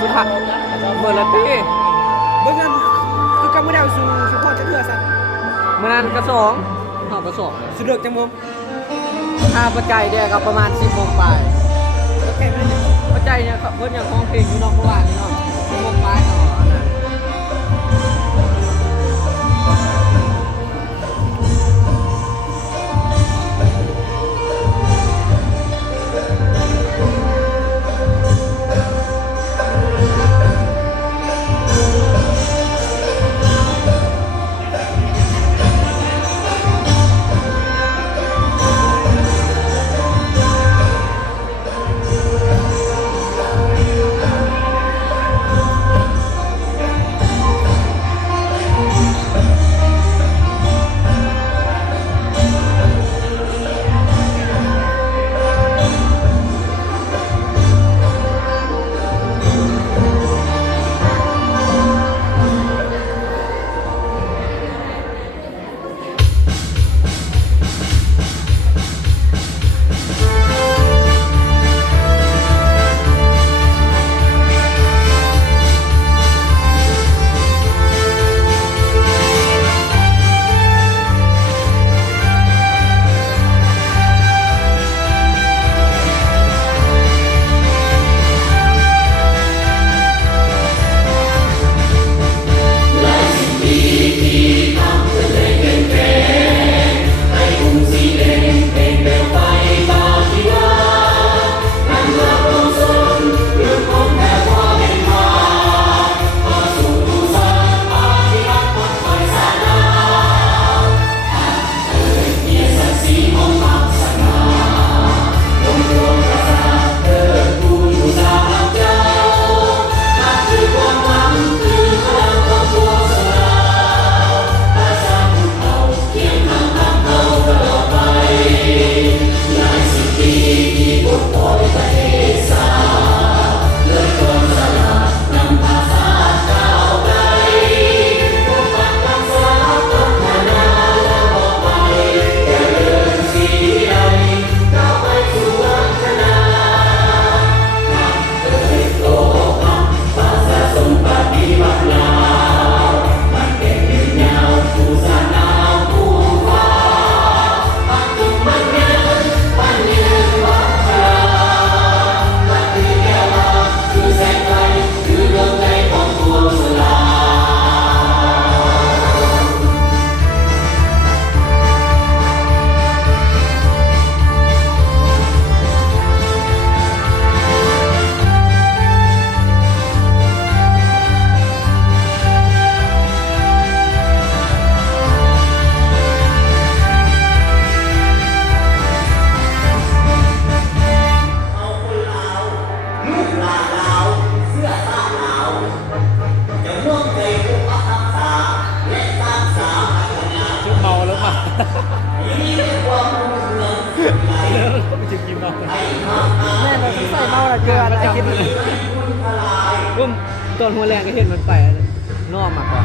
สุดท้ายเมื่อละตี เบิ่งกันคือกำมือดาวสู่พอจะเถื่อซะ เมื่อนั้นก็สองหอบก็สอง สุดเลิกจังมง ถ้าปัจจัยเนี่ยก็ประมาณ10 โมงปลาย แก่ไม่ได้ ปัจจัยเนี่ยเพิ่นอย่างห้องเพลงอยู่นอกเมื่อวานนี่เนาะ10 โมงปลายเนาะอันนั้นเมาแล้วป่ะจะกินเมาแม่เราใส่เมาละเกลืออะไรกินตอนหัวแรงก็เห็นมันไปนอกมากกว่า